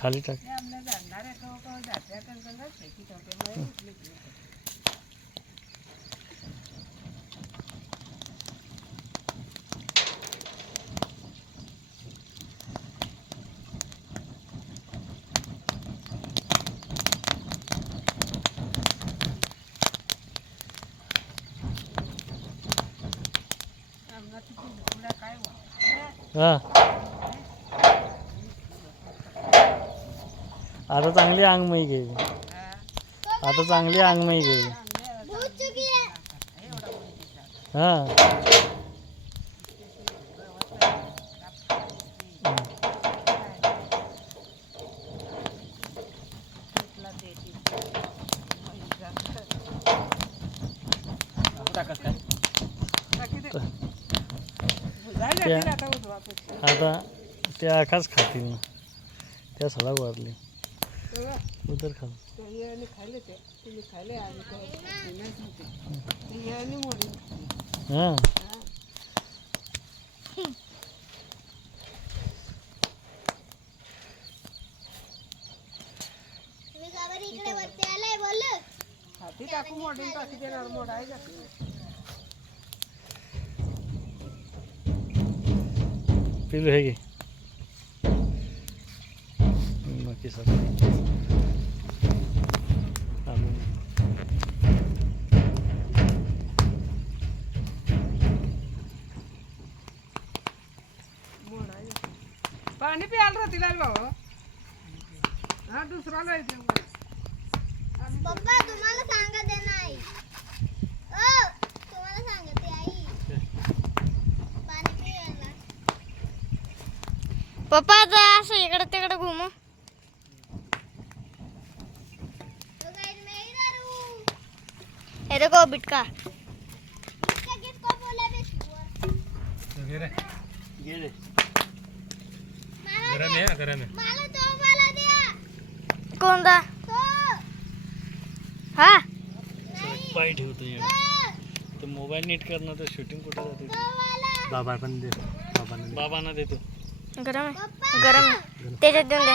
खाली टाक. हा आता चांगली अंगमई घे. आता चांगली अंगमई घे. हा आता ते आकाश खातील त्या सडा वारली उदर खा. हां पिलू हे घे बाकी सब पाणी प्यायला राहतील भाऊ. हा दुसरा लायचे पप्पा तुम्हाला सांगते नाही. तुम्हाला सांगते आई पाणी प्यायला. पप्पा आता असं इकडे तिकडे घुमू. ये देखो बिटका किसको बोला घे रे. गरम है मला तो वाला द्या. कोणता हा पाय ठेवतो ते मोबाईल नीट करणार तर शूटिंग कुठे जाते. बाबा पण दे. बाबांना देतो. गरम त्याच्यात देऊन द्या.